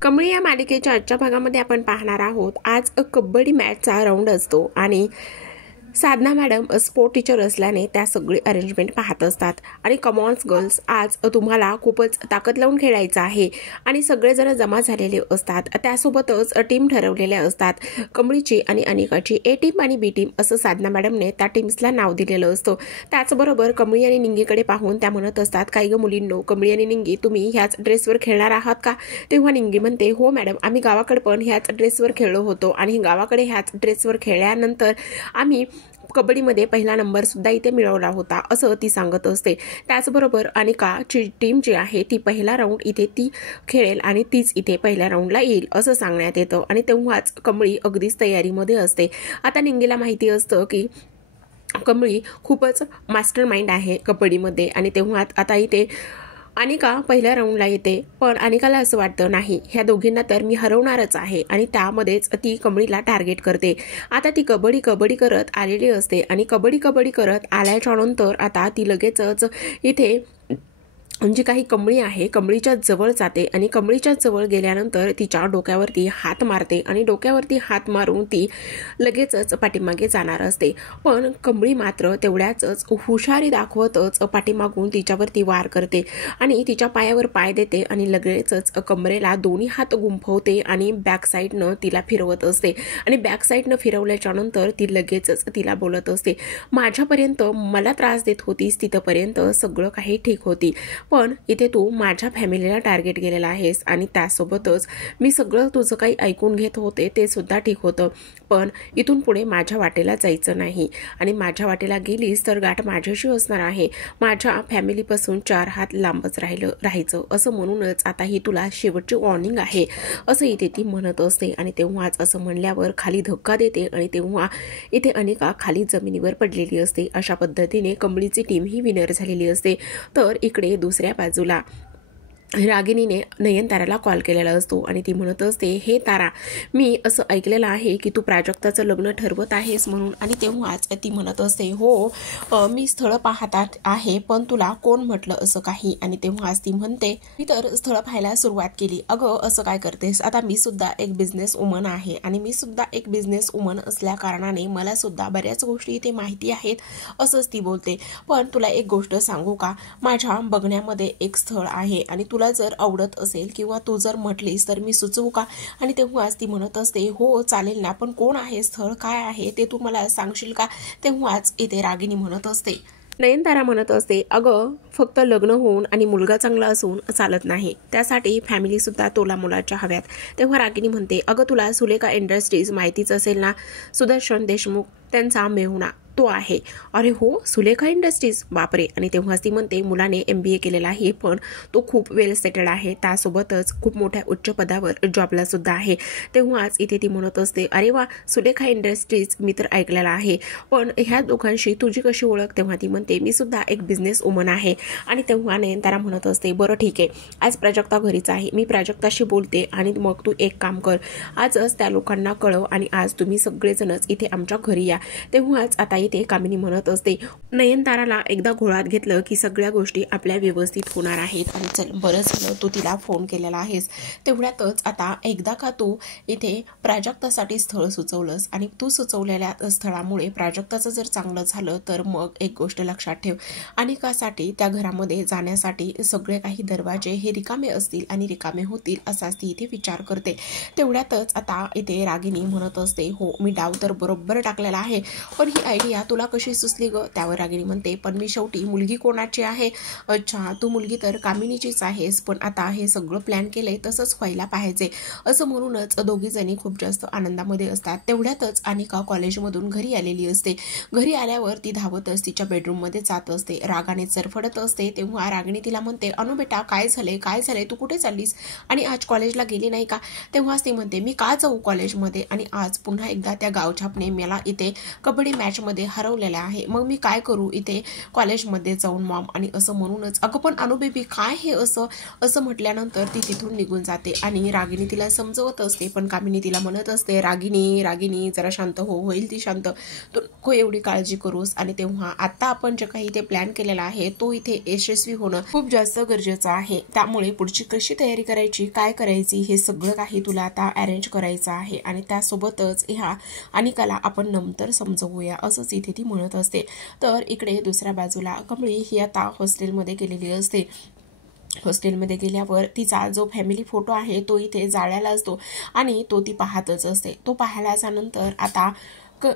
कमळी या मालिकेच्या आजच्या भागामध्ये आपण पाहणार आहोत। आज कबड्डी मॅचचा राऊंड असतो आणि साधना मॅडम स्पोर्ट टीचर असल्याने त्या सगळी अरेंजमेंट पाहत असतात आणि कमॉन्स गर्ल्स आज तुम्हाला खूपच ताकद लावून खेळायचं आहे आणि सगळेजण जमा झालेले असतात। त्यासोबतच टीम ठरवलेल्या असतात, कमळीची आणि अनिकाची ए टीम आणि बी टीम असं साधना मॅडमने त्या टीम्सला नाव दिलेलं असतं। त्याचबरोबर कमळी आणि निंगीकडे पाहून त्या म्हणत असतात, काही ग मुलींनो, कमळी आणि निंगी तुम्ही ह्याच ड्रेसवर खेळणार आहात का? तेव्हा निंगी म्हणते, हो मॅडम, आम्ही गावाकडे पण ह्याच ड्रेसवर खेळलो होतो आणि गावाकडे ह्याच ड्रेसवर खेळल्यानंतर आम्ही कबड्डीमध्ये पहिला नंबर सुद्धा इथे मिळवला होता असं ती सांगत असते। त्याचबरोबर अनिकाची टीम जी आहे ती पहिला राऊंड इथे ती खेळेल आणि तीच इथे पहिल्या राऊंडला येईल असं सांगण्यात येतं आणि तेव्हाच कमळी अगदीच तयारीमध्ये असते। आता निंगीला माहिती असतं की कमळी खूपच मास्टर माइंड आहे कबड्डीमध्ये आणि तेव्हा आता इथे अनिका पहिल्या राऊंडला येते, पण अनिकाला असं वाटतं नाही, ह्या दोघींना तर मी हरवणारच आहे आणि त्यामध्येच ती कमळीला टार्गेट करते। आता ती कबड्डी करत आलेली असते आणि कबड्डी करत आल्याच्या नंतर आता ती लगेचच इथे जी काही कमळी आहे कमळीच्या जवळ जाते आणि कमळीच्या जवळ गेल्यानंतर तिच्या डोक्यावरती हात मारते आणि डोक्यावरती हात मारून ती लगेचच पाठीमागे जाणार असते। पण कमळी मात्र तेवढ्याच हुशारी दाखवतच पाठीमागून तिच्यावरती वार करते आणि तिच्या पायावर पाय देते आणि लगेचच कमरेला दोन्ही हात गुंफवते आणि बॅक साईडनं तिला फिरवत असते आणि बॅक साईडनं फिरवल्याच्या नंतर ती लगेचच तिला बोलत असते, माझ्यापर्यंत मला त्रास देत होतीस तिथपर्यंत सगळं काही ठीक होती, पण इथे तू माझ्या फॅमिलीला टार्गेट केलेला आहेस आणि त्यासोबतच मी सगळं तुझं काही ऐकून घेत होते ते सुद्धा ठीक होतं, पण इथून पुढे माझ्या वाटेला जायचं नाही आणि माझ्या वाटेला गेलीस तर गाठ माझ्याशी असणार आहे, माझ्या फॅमिलीपासून 4 हात लांबच राहायचं असं म्हणूनच आता ही तुला शेवटची वॉर्निंग आहे असं इथे ती म्हणत असते। आणि तेव्हाच असं म्हणल्यावर खाली धक्का देते आणि तेव्हा इथे अनिका खाली जमिनीवर पडलेली असते। अशा पद्धतीने कमळीची टीम ही विनर झालेली असते। तर इकडे दुसऱ्या बाजूला रागिनीने नयनताराला कॉल केलेला असतो आणि ती म्हणत असते, हे तारा, मी असं ऐकलेलं आहे की तू प्राजक्ताचं लग्न ठरवत आहेस म्हणून, आणि तेव्हाच ती म्हणत असते, हो मी स्थळ पाहतात आहे, पण तुला कोण म्हटलं असं काही? आणि तेव्हाच ती म्हणते, मी तर स्थळ पाहायला सुरुवात केली। अगं असं काय करतेस, आता मी सुद्धा एक बिझनेस वुमन आहे आणि मी सुद्धा एक बिझनेस वुमन असल्या कारणाने मला सुद्धा बऱ्याच गोष्टी इथे माहिती आहेत असंच ती बोलते। पण तुला एक गोष्ट सांगू का, माझ्या बघण्यामध्ये एक स्थळ आहे आणि तुला जर आवडत असेल किंवा तू जर म्हटलीस तर मी सुचवू का? आणि तेव्हाच ती म्हणत असते, हो चालेल ना, पण कोण आहे, स्थळ काय आहे ते तू मला सांगशील का? तेव्हाच इथे रागिनी म्हणत असते, नयनतारा म्हणत असते, अगं फक्त लग्न होऊन आणि मुलगा चांगला असून चालत नाही, त्यासाठी फॅमिली सुद्धा तोला मुलाच्या हव्यात। तेव्हा रागिनी म्हणते, अगं तुला सुलेखा इंडस्ट्रीज माहितीच असेल ना, सुदर्शन देशमुख त्यांचा मेहुणा तो आहे। अरे हो, सुलेखा इंडस्ट्रीज, बापरे। आणि तेव्हाच ती म्हणते, मुलाने MBA केलेला आहे, पण तो खूप वेल सेटल्ड आहे, त्यासोबतच खूप मोठ्या उच्च पदावर जॉबला सुद्धा आहे। तेव्हाच इथे ती म्हणत असते, अरे वा, सुलेखा इंडस्ट्रीज मी तर ऐकलेला आहे, पण ह्या दोघांशी तुझी कशी ओळख? तेव्हा ती म्हणते, मी सुद्धा एक बिझनेस वुमन आहे। आणि तेव्हा नयनतारा म्हणत असते, बरं ठीक आहे, आज प्राजक्ता घरीच आहे, मी प्राजक्ताशी बोलते आणि मग तू एक काम कर, आजच त्या लोकांना कळव आणि आज तुम्ही सगळेजणच इथे आमच्या घरी या। तेव्हाच आता इथे कामिनी म्हणत असते, नयनताराला एकदा घोळात घेतलं की सगळ्या गोष्टी आपल्या व्यवस्थित होणार आहेत आणि चल बरं झालं तू तिला फोन केलेला आहेस, तेवढ्यातच आता एकदा का तू इथे प्राजक्तासाठी स्थळ सुचवलंस आणि तू सुचवलेल्या स्थळामुळे प्राजक्ताचं जर चांगलं झालं तर मग एक गोष्ट लक्षात ठेव, अनिकासाठी त्या घरामध्ये जाण्यासाठी सगळे काही दरवाजे हे रिकामे असतील आणि रिकामे होतील असाच ती इथे विचार करते। तेवढ्यातच आता इथे रागिनी म्हणत असते, हो मी डाव तर बरोबर टाकलेला आहे, पण ही आयडिया तुला कशी सुचली ग? त्यावर रागिनी म्हणते, पण मी शेवटी मुलगी कोणाची आहे? अच्छा, तू मुलगी तर कामिनीचीच आहेस, पण आता हे सगळं प्लॅन केलंय तसंच व्हायला पाहिजे असं म्हणूनच दोघी जणी खूप जास्त आनंदामध्ये असतात। तेवढ्यातच अनिका कॉलेजमधून घरी आलेली असते। घरी आल्यावर ती धावतच तिच्या बेडरूममध्ये जात असते, रागाने चरफडत असते। तेव्हा रागिनी तिला म्हणते, अनु बेटा काय झाले, तू कुठे चाललीस आणि आज कॉलेजला गेली नाही का? तेव्हाच ती म्हणते, मी का जाऊ कॉलेजमध्ये आणि आज पुन्हा एकदा त्या गावछापने मला इथे कबड्डी मॅचमध्ये हरवलेला आहे, मग मी काय करू इथे कॉलेजमध्ये जाऊन मॉम, आणि असं म्हणूनच अगं पण अनु बेबी काय हे असं असं म्हटल्यानंतर ती तिथून निघून जाते आणि रागिनी तिला समजवत असते. पण कामिनी तिला म्हणत असते, रागिनी रागिनी जरा शांत हो, होईल ती शांत, तू नको एवढी काळजी करूस. आणि तेव्हा आता आपण जे काही इथे प्लॅन केलेला आहे तो इथे यशस्वी होणं खूप जास्त गरजेचं आहे. त्यामुळे पुढची कशी तयारी करायची, काय करायची, हे सगळं काही तुला आता अरेंज करायचं आहे. आणि त्यासोबतच ह्या अनिकाला आपण नंतर समजवूया, असंच इथे ती म्हणत असते. तर इकडे दुसऱ्या बाजूला कमळी ही आता हॉस्टेलमध्ये गेलेली असते. हॉस्टेलमध्ये गेल्यावर तिचा जो फॅमिली फोटो आहे तो इथे जाळ्याला असतो आणि तो ती पाहतच असते. तो पाहायला नंतर आता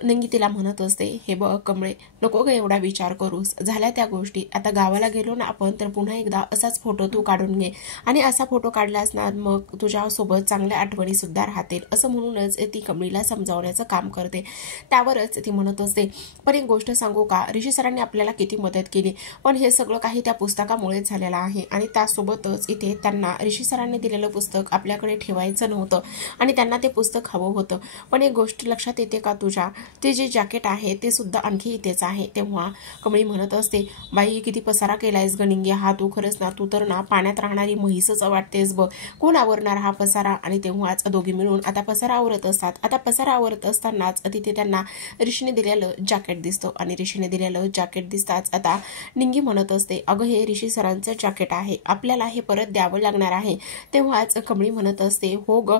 नंगी तिला म्हणत असते, हे बघ कमळे, नको ग एवढा विचार करूस, झाल्या त्या गोष्टी, आता गावाला गेलो ना आपण तर पुन्हा एकदा असाच फोटो तू काढून घे, आणि असा फोटो काढलास ना मग तुझ्यासोबत चांगल्या आठवणी सुद्धा राहतील, असं म्हणूनच ती कमळीला समजावण्याचं काम करते. त्यावरच ती म्हणत असते, पण एक गोष्ट सांगू का, ऋषी सरांनी आपल्याला किती मदत केली, पण हे सगळं काही त्या पुस्तकामुळेच झालेलं आहे. आणि त्यासोबतच इथे त्यांना ऋषी सरांनी दिलेलं पुस्तक आपल्याकडे ठेवायचं नव्हतं आणि त्यांना ते पुस्तक हवं होतं. पण एक गोष्ट लक्षात येते का तुझ्या, ते जे जॅकेट आहे ते सुद्धा आणखी इथेच आहे. तेव्हा कमळी म्हणत असते, बाई किती पसारा केलायस गणिंगे, हा तू खरंच ना, तू तर ना पाण्यात राहणारी म्हैसच वाटतेस बघ, कोण आवरणार हा पसारा. आणि तेव्हाच दोघी मिळून आता पसारा आवरत असतात. आता पसारा आवरत असतानाच तिथे त्यांना ऋषीने दिलेलं जॅकेट दिसतं आणि ऋषीने दिलेलं जॅकेट दिसताच आता निंगी म्हणत असते, अगं हे ऋषी सरांचं जॅकेट आहे, आपल्याला हे परत द्यावं लागणार आहे. तेव्हाच कमळी म्हणत असते, हो ग,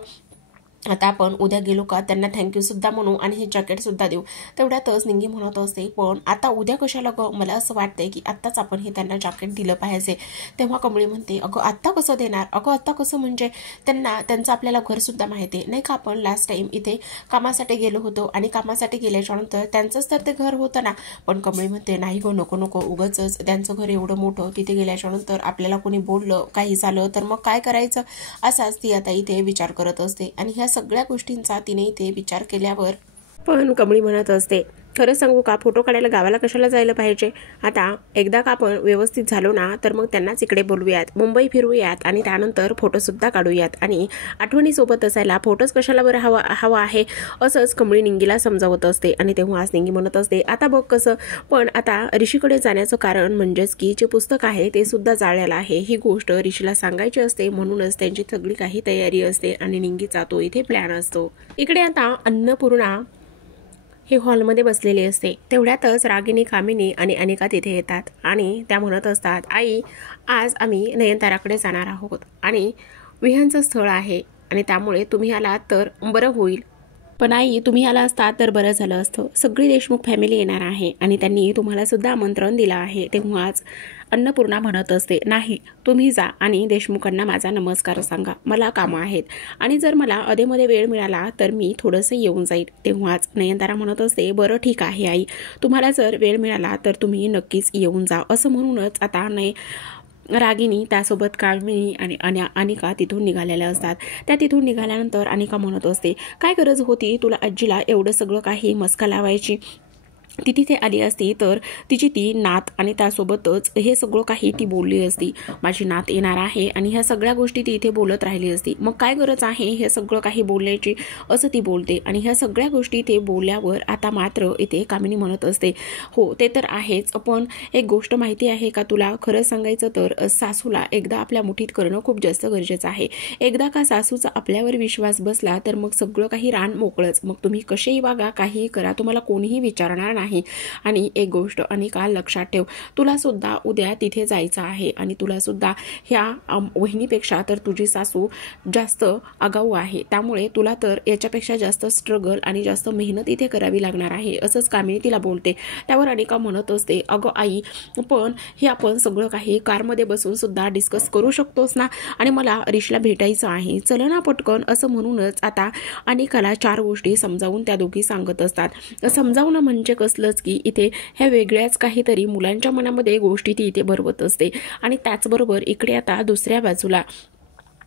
आता आपण उद्या गेलो का त्यांना थँक्यू सुद्धा म्हणू आणि हे जॅकेट सुद्धा देऊ. तेवढ्यातच निंगी म्हणत असते, पण आता उद्या कशाला ग, मला असं वाटतंय की आत्ताच आपण हे त्यांना जॅकेट दिलं पाहिजे. तेव्हा कमळी म्हणते, अगं आत्ता कसं देणार, अगं आत्ता कसं म्हणजे त्यांचं आपल्याला घर सुद्धा माहिती आहे नाही का, आपण लास्ट टाइम इथे कामासाठी गेलो होतो आणि कामासाठी गेल्याच्या नंतर त्यांचंच तर ते घर होतं ना. पण कमळी म्हणते, नाही गो, नको नको, उगाच त्यांचं घर एवढं मोठं, तिथे गेल्याच्या नंतर आपल्याला कोणी बोललं काही झालं तर मग काय करायचं, असाच ती आता इथे विचार करत असते. आणि ह्या सगळ्या गोष्टींचा तिने इथे विचार केल्यावर पण कमळी म्हणत असते, खरं सांगू का, फोटो काढायला गावाला कशाला जायला पाहिजे, आता एकदा का आपण व्यवस्थित झालो ना तर मग त्यांनाच इकडे बोलवूयात, मुंबई फिरूयात आणि त्यानंतर फोटोसुद्धा काढूयात, आणि आठवणीसोबत असायला फोटोज कशाला बरं हवा आहे, असंच कमळी निंगीला समजावत असते. आणि तेव्हाच निंगी म्हणत असते, आता बघ कसं, पण आता ऋषीकडे जाण्याचं कारण म्हणजेच की जे पुस्तक आहे ते सुद्धा जाळलेलं आहे, ही गोष्ट ऋषीला सांगायची असते, म्हणूनच त्यांची सगळी काही तयारी असते आणि निंगीचा तो इथे प्लॅन असतो. इकडे आता अन्नपूर्णा हे हॉलमध्ये बसलेली असते. तेवढ्यातच रागिनी, कामिनी आणि अनिका तिथे येतात आणि त्या म्हणत असतात, आई आज आम्ही नयनताराकडे जाणार आहोत आणि विहांचं स्थळ आहे आणि त्यामुळे तुम्ही आलात तर बरं होईल. पण आई तुम्ही आला असतात तर बरं झालं असतं, सगळी देशमुख फॅमिली येणार आहे आणि त्यांनी तुम्हाला सुद्धा आमंत्रण दिलं आहे. तेव्हाच अन्नपूर्णा म्हणत असते, नाही तुम्ही जा आणि देशमुखांना माझा नमस्कार सांगा, मला कामं आहेत आणि जर मला अधेमध्ये वेळ मिळाला तर मी थोडंसं येऊन जाईल. तेव्हाच नयनतारा म्हणत असते, बरं ठीक आहे आई, तुम्हाला जर वेळ मिळाला तर तुम्ही नक्कीच येऊन जा. असं म्हणूनच आता रागिनी त्यासोबत कामिनी आणि अनिका तिथून निघालेल्या असतात. त्या तिथून निघाल्यानंतर अनिका म्हणत असते, काय गरज होती तुला आजीला एवढं सगळं काही मस्का लावायची, ती तिथे आली असती तर तिची ती नात आणि त्यासोबतच हे सगळं काही ती बोलली असती, माझी नात येणार आहे आणि ह्या सगळ्या गोष्टी ती इथे बोलत राहिली असती, मग काय गरज आहे हे सगळं काही बोलण्याची, असं ती बोलते. आणि ह्या सगळ्या गोष्टी ते बोलल्यावर आता मात्र इथे कामिनी म्हणत असते, हो ते तर आहेच, पण एक गोष्ट माहिती आहे का तुला, खरं सांगायचं तर सासूला एकदा आपल्या मुठीत करणं खूप जास्त गरजेचं आहे. एकदा का सासूचा आपल्यावर विश्वास बसला तर मग सगळं काही रान मोकळंच, मग तुम्ही कसेही वागा, काहीही करा, तुम्हाला कोणीही विचारणार नाही. आणि एक गोष्ट अनिका लक्षात ठेव, तुला सुद्धा उद्या तिथे जायचं आहे आणि तुला सुद्धा ह्या वहिनीपेक्षा तर तुझी सासू जास्त आगाऊ आहे, त्यामुळे तुला तर याच्यापेक्षा जास्त स्ट्रगल आणि जास्त मेहनत इथे करावी लागणार आहे, असंच कामिनी तिला बोलते. त्यावर अनिका म्हणत असते, अगं आई पण हे आपण सगळं काही कारमध्ये बसून सुद्धा डिस्कस करू शकतोस ना, आणि मला ऋषीला भेटायचं आहे, चल ना पटकन. असं म्हणूनच आता अनिकाला 4 गोष्टी समजावून त्या दोघी सांगत असतात. समजावणं म्हणजे कसलंच की इथे ह्या वेगळ्याच काहीतरी मुलांच्या मनामध्ये गोष्टी ती इथे भरवत असते. आणि त्याचबरोबर इकडे आता दुसऱ्या बाजूला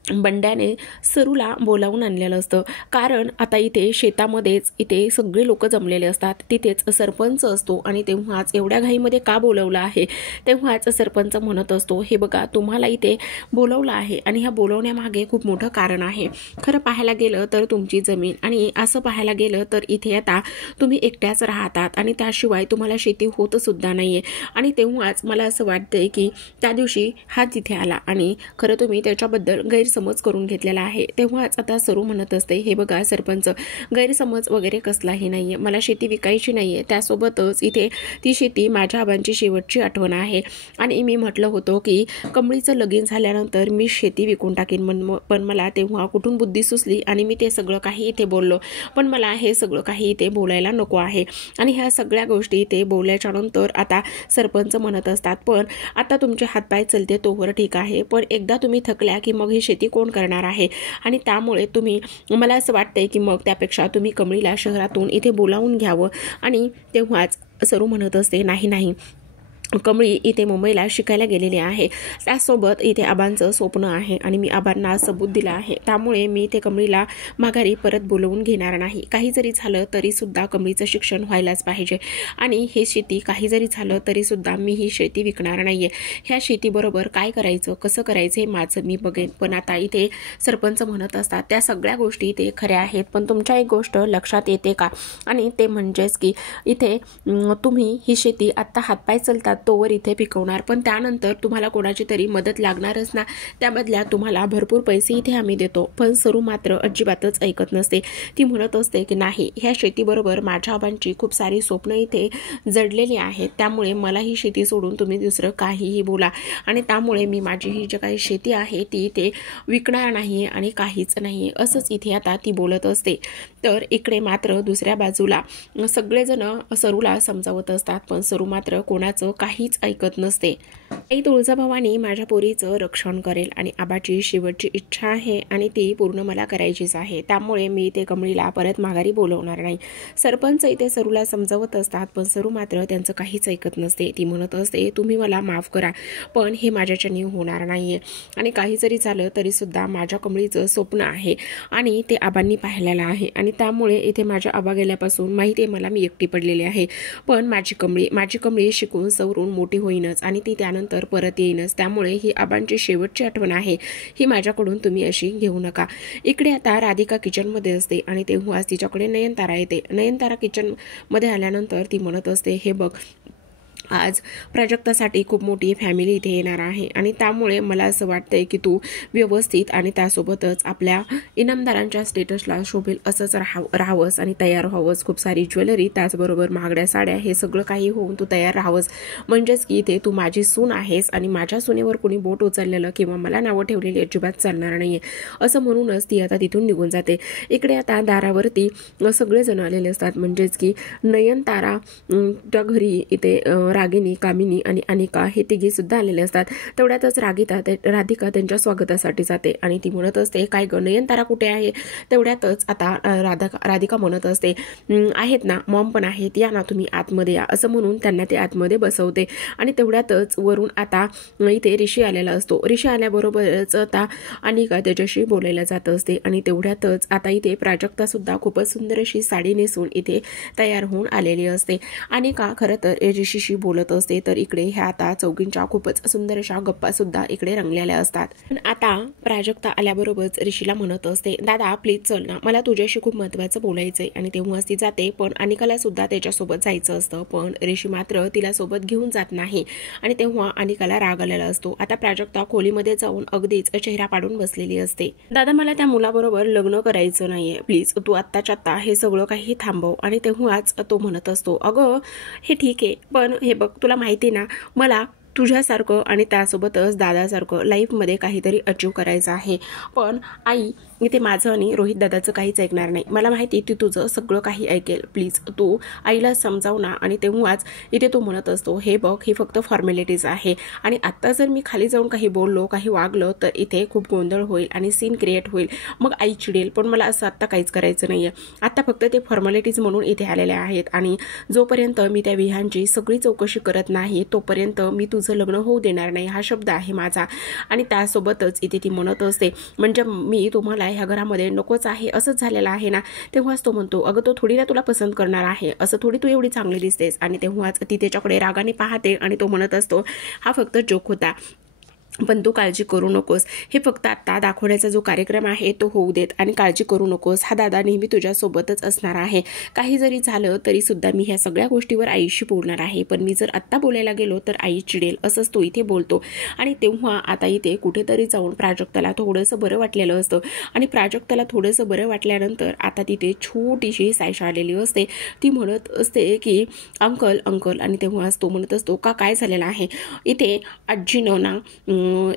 बंड्याने सरूला बोलावून आणलेलं असतं, कारण आता इथे शेतामध्येच इथे सगळे लोक जमलेले असतात, तिथेच सरपंच असतो आणि तेव्हाच एवढ्या घाईमध्ये का बोलवलं आहे, तेव्हाच सरपंच म्हणत असतो, हे बघा तुम्हाला इथे बोलवलं आहे आणि ह्या बोलवण्यामागे खूप मोठं कारण आहे. खरं पाहायला गेलं तर तुमची जमीन आणि असं पाहायला गेलं तर इथे आता तुम्ही एकट्याच राहतात आणि त्याशिवाय तुम्हाला शेती होत सुद्धा नाहीये. आणि तेव्हाच मला असं वाटतंय की त्या दिवशी हा तिथे आला आणि खरं तुम्ही त्याच्याबद्दल गैरसमज करून घेतलेला आहे. तेव्हाच आता सरू म्हणत असते, हे बघा सरपंच, गैरसमज वगैरे कसलाही नाहीये, मला शेती विकायची नाहीये, त्यासोबतच इथे ती शेती माझ्या आबांची शेवटची आठवण आहे आणि मी म्हटलं होतं की कमळीचं लगीन झाल्यानंतर मी शेती विकून टाकीन, पण मला तेव्हा कुठून बुद्धी सुचली आणि मी ते सगळं काही इथे बोललो, पण मला हे सगळं काही इथे बोलायला नको आहे. आणि ह्या सगळ्या गोष्टी इथे बोलल्याच्या नंतर आता सरपंच म्हणत असतात, पण आता तुमचे हातपाय चलते तोवर ठीक आहे, पण एकदा तुम्ही थकल्या की मग ही शेती कोण करणार आहे. आणि त्यामुळे तुम्ही, मला असं वाटतंय की मग त्यापेक्षा तुम्ही कमळीला शहरातून इथे बोलावून घ्यावं. आणि तेव्हाच सरू म्हणत असते, नाही नाही, कमळी इथे मुंबईला शिकायला गेलेली आहे, त्यासोबत इथे आबांचं स्वप्न आहे आणि मी आबांना सबूत दिला आहे, त्यामुळे मी ते कमळीला माघारी परत बोलवून घेणार नाही. काही जरी झालं तरी सुद्धा कमळीचं शिक्षण व्हायलाच पाहिजे आणि हे शेती काही जरी झालं तरी सुद्धा मी ही शेती विकणार नाहीये. ह्या शेतीबरोबर काय करायचं कसं करायचं हे माझं मी बघेन. पण आता इथे सरपंच म्हणत असतात, त्या सगळ्या गोष्टी इथे खऱ्या आहेत, पण तुमच्या एक गोष्ट लक्षात येते का, आणि ते म्हणजेच की इथे तुम्ही ही शेती आत्ता हातपाय चलतात तोवर इथे पिकवणार, पण त्यानंतर तुम्हाला कोणाची तरी मदत लागणारच ना, त्या बदल्यात तुम्हाला भरपूर पैसे इथे आम्ही देतो. पण सरू मात्र अजिबातच ऐकत नसते. ती म्हणत असते की नाही, ह्या शेतीबरोबर माझ्या आबांची खूप सारी स्वप्न इथे जडलेली आहेत, त्यामुळे मला ही शेती सोडून तुम्ही दुसरं काहीही बोला आणि त्यामुळे मी माझी ही जी काही शेती आहे ती इथे विकणार नाही आणि काहीच नाही, असंच इथे आता ती बोलत असते. तर इकडे मात्र दुसऱ्या बाजूला सगळेजण सरूला समजावत असतात, पण सरू मात्र कोणाचं काहीच ऐकत नसते. आई तुळजाभवानी माझ्या पोरीचं रक्षण करेल आणि आबाची शेवटची इच्छा आहे आणि ती पूर्ण मला करायचीच आहे, त्यामुळे मी ते कमळीला परत माघारी बोलवणार नाही. सरपंच इथे सरूला समजावत असतात, पण सरू मात्र त्यांचं काहीच ऐकत नसते. ती म्हणत असते, तुम्ही मला माफ करा, पण हे माझ्याच्याने होणार नाहीये आणि काही जरी झालं तरी सुद्धा माझ्या कमळीचं स्वप्न आहे आणि ते आबांनी पाहिलेलं आहे आणि त्यामुळे इथे माझ्या आबा गेल्यापासून माहिती आहे मला मी एकटी पडलेली आहे, पण माझी कमळी शिकून सवरून मोठी होईनच आणि ती त्यानंतर परत येईनच, त्यामुळे ही आबांची शेवटची आठवण आहे, ही माझ्याकडून तुम्ही अशी घेऊ नका. इकडे आता राधिका किचनमध्ये असते आणि तेव्हाच तिच्याकडे नयनतारा येते. नयनतारा किचनमध्ये आल्यानंतर ती म्हणत असते, हे बघ, आज प्राजक्तासाठी खूप मोठी फॅमिली इथे येणार आहे आणि त्यामुळे मला असं वाटतंय की तू व्यवस्थित आणि त्यासोबतच आपल्या इनामदारांच्या स्टेटसला शोभेल असंच राहावंस आणि तयार व्हावंस. खूप सारी ज्वेलरी, त्याचबरोबर महागड्या साड्या, हे सगळं काही होऊन तू तयार राहावंस, म्हणजेच की इथे तू माझी सून आहेस आणि माझ्या सुनेवर कोणी बोट उचललेलं किंवा मला नावं ठेवलेली अजिबात चालणार नाहीये, असं म्हणूनच ती आता तिथून निघून जाते. इकडे आता दारावरती सगळेजण आलेले असतात, म्हणजेच की नयनतारा त्या घरी इथे रागिनी, कामिनी आणि अनिका हे तिघे सुद्धा आलेले असतात. तेवढ्यातच राधिका त्यांच्या स्वागतासाठी जाते आणि ती म्हणत असते, काय ग नयनतारा कुठे आहे. तेवढ्यातच आता राधिका म्हणत असते, आहेत ना, मॉम पण आहेत, या ना तुम्ही आतमध्ये या, असं म्हणून त्यांना ते आतमध्ये बसवते. आणि तेवढ्यातच वरून आता इथे ऋषी आलेला असतो. ऋषी आल्याबरोबरच आता अनिका त्याच्याशी बोलायला जात असते आणि तेवढ्यातच आता इथे प्राजक्ता सुद्धा खूपच सुंदर अशी साडी नेसून इथे तयार होऊन आलेली असते. अनिका खरं तर ऋषीशी बोलत असते, तर इकडे ह्या आता चौघींच्या खूपच सुंदर अशा गप्पा सुद्धा इकडे रंगलेल्या असतात. पण आता प्राजक्ता आल्याबरोबरच ऋषीला म्हणत असते, दादा प्लीज चल ना, मला तुझ्याशी खूप महत्त्वाचं बोलायचंय. आणि तेव्हाच ती जाते, पण अनिकाला सुद्धा त्याच्यासोबत जायचं असतं, पण ऋषी मात्र तिला सोबत घेऊन जात नाही आणि तेव्हा अनिकाला राग आलेला असतो. आता प्राजक्ता खोलीमध्ये जाऊन अगदीच चेहरा पाडून बसलेली असते. दादा मला त्या मुलाबरोबर लग्न करायचं नाहीये, प्लीज तू आत्ताच्या आत्ता हे सगळं काही थांबव. आणि तेव्हाच तो म्हणत असतो, अगं हे ठीक आहे, पण हे बघ, तुला माहिती ना, मला तुझ्यासारखं आणि त्यासोबतच दादासारखं लाईफमध्ये काहीतरी अचीव करायचं आहे, पण आई इथे माझं आणि रोहित दादाचं काहीच ऐकणार नाही. मला माहिती ती तुझं सगळं काही ऐकेल. प्लीज तू आईला समजाव ना. आणि तेव्हाच इथे तो म्हणत असतो, हे बघ ही फक्त फॉर्मॅलिटीज आहे आणि आत्ता जर मी खाली जाऊन काही बोललो काही वागलं तर इथे खूप गोंधळ होईल आणि सीन क्रिएट होईल, मग आई चिडेल. पण मला असं आत्ता काहीच करायचं नाही आहे. आत्ता फक्त ते फॉर्मॅलिटीज म्हणून इथे आलेले आहेत आणि जोपर्यंत मी त्या विहानची सगळी चौकशी करत नाही तोपर्यंत मी तुझं लग्न होऊ देणार नाही, हा शब्द आहे माझा. आणि त्यासोबतच इथे ती म्हणत असते, म्हणजे मी तुम्हाला ह्या घरामध्ये नकोच आहे असंच झालेलं आहे ना. तेव्हाच तो म्हणतो, अगं तो थोडी ना तुला पसंत करणार आहे, असं थोडी तू एवढी चांगली दिसतेस. आणि तेव्हाच ती त्याच्याकडे रागाने पाहते आणि तो म्हणत असतो, हा फक्त जोक होता, पण तू काळजी करू नकोस. हे फक्त आत्ता दाखवण्याचा जो कार्यक्रम आहे तो होऊ देत आणि काळजी करू नकोस. हा दादा नेहमी तुझ्यासोबतच असणार आहे. काही जरी झालं तरी सुद्धा मी ह्या सगळ्या गोष्टीवर आईशी बोलणार आहे, पण मी जर आत्ता बोलायला गेलो तर आई चिडेल, असंच तो इथे बोलतो. आणि तेव्हा आता इथे कुठेतरी जाऊन प्राजक्ताला थोडंसं बरं वाटलेलं असतं आणि प्राजक्ताला थोडंसं बरं वाटल्यानंतर आता तिथे छोटीशी सायशा आलेली असते. ती म्हणत असते की अंकल अंकल. आणि तेव्हाच तो म्हणत असतो, का काय झालेलं आहे. इथे आजीनं ना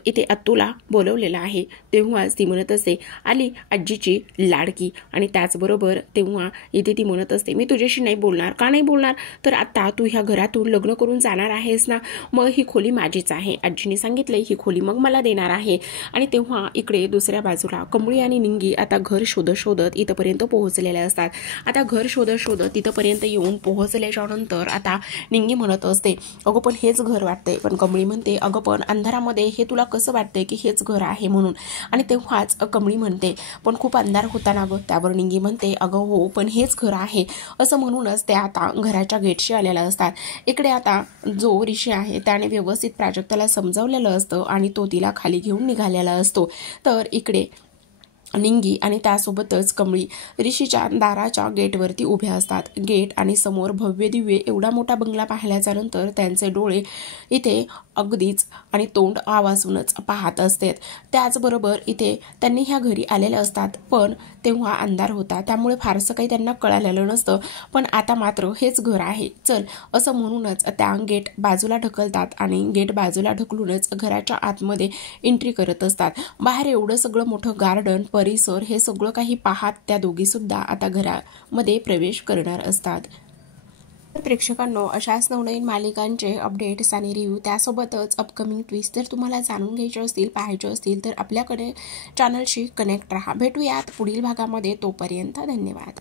इथे अत्तूला बोलवलेलं आहे. तेव्हाच ती म्हणत असते, आली आजीची लाडकी. आणि त्याचबरोबर तेव्हा इथे ती म्हणत असते, मी तुझ्याशी नाही बोलणार. का नाही बोलणार, तर आता तू ह्या घरातून लग्न करून जाणार आहेस ना, मग ही खोली माझीच आहे. आजीने सांगितलंय ही खोली मग मला देणार आहे. आणि तेव्हा इकडे दुसऱ्या बाजूला कमळी आणि निंगी आता घर शोधत शोधत इथपर्यंत पोहोचलेले असतात. आता घर शोधत शोधत इथपर्यंत येऊन पोहोचल्याच्या नंतर आता निंगी म्हणत असते, अगं पण हेच घर वाटतंय. पण कमळी म्हणते, अगं पण अंधारामध्ये हे तुला कसं वाटतंय की हेच घर आहे म्हणून. आणि तेव्हाच कमळी म्हणते, पण खूप अंधार होता ना गं. त्यावर निंगी म्हणते, अगं हो पण हेच घर आहे. असं म्हणूनच ते आता घराच्या गेटशी आलेल्या असतात. इकडे आता जो ऋषी आहे त्याने व्यवस्थित प्राजक्ताला समजावलेलं असतं आणि तो तिला खाली घेऊन निघालेला असतो. तर इकडे निंगी आणि त्यासोबतच कमळी ऋषीच्या दाराच्या गेटवरती उभ्या असतात. गेट आणि समोर भव्य दिव्य एवढा मोठा बंगला पाहिल्याच्या नंतर त्यांचे डोळे इथे अगदीच आणि तोंड आवाजूनच पाहत असतात. त्याचबरोबर इथे त्यांनी ह्या घरी आलेले असतात, पण तेव्हा अंधार होता त्यामुळे फारसं काही त्यांना कळालेलं नसतं. पण आता मात्र हेच घर आहे, चल असं म्हणूनच त्या गेट बाजूला ढकलतात आणि गेट बाजूला ढकलूनच घराच्या आतमध्ये एंट्री करत असतात. बाहेर एवढं सगळं मोठं गार्डन परिसर हे सगळं काही पाहत त्या दोघी सुद्धा आता घरामध्ये प्रवेश करणार असतात. प्रेक्षकांनो, अशाच नवनवीन मालिकांचे अपडेट्स आणि रिव्ह्यू त्यासोबतच अपकमिंग ट्विस्ट जर तुम्हाला जाणून घ्यायचे असतील पाहायचे असतील तर आपल्याकडे चॅनलशी कनेक्ट राहा. भेटूयात पुढील भागामध्ये. तोपर्यंत धन्यवाद.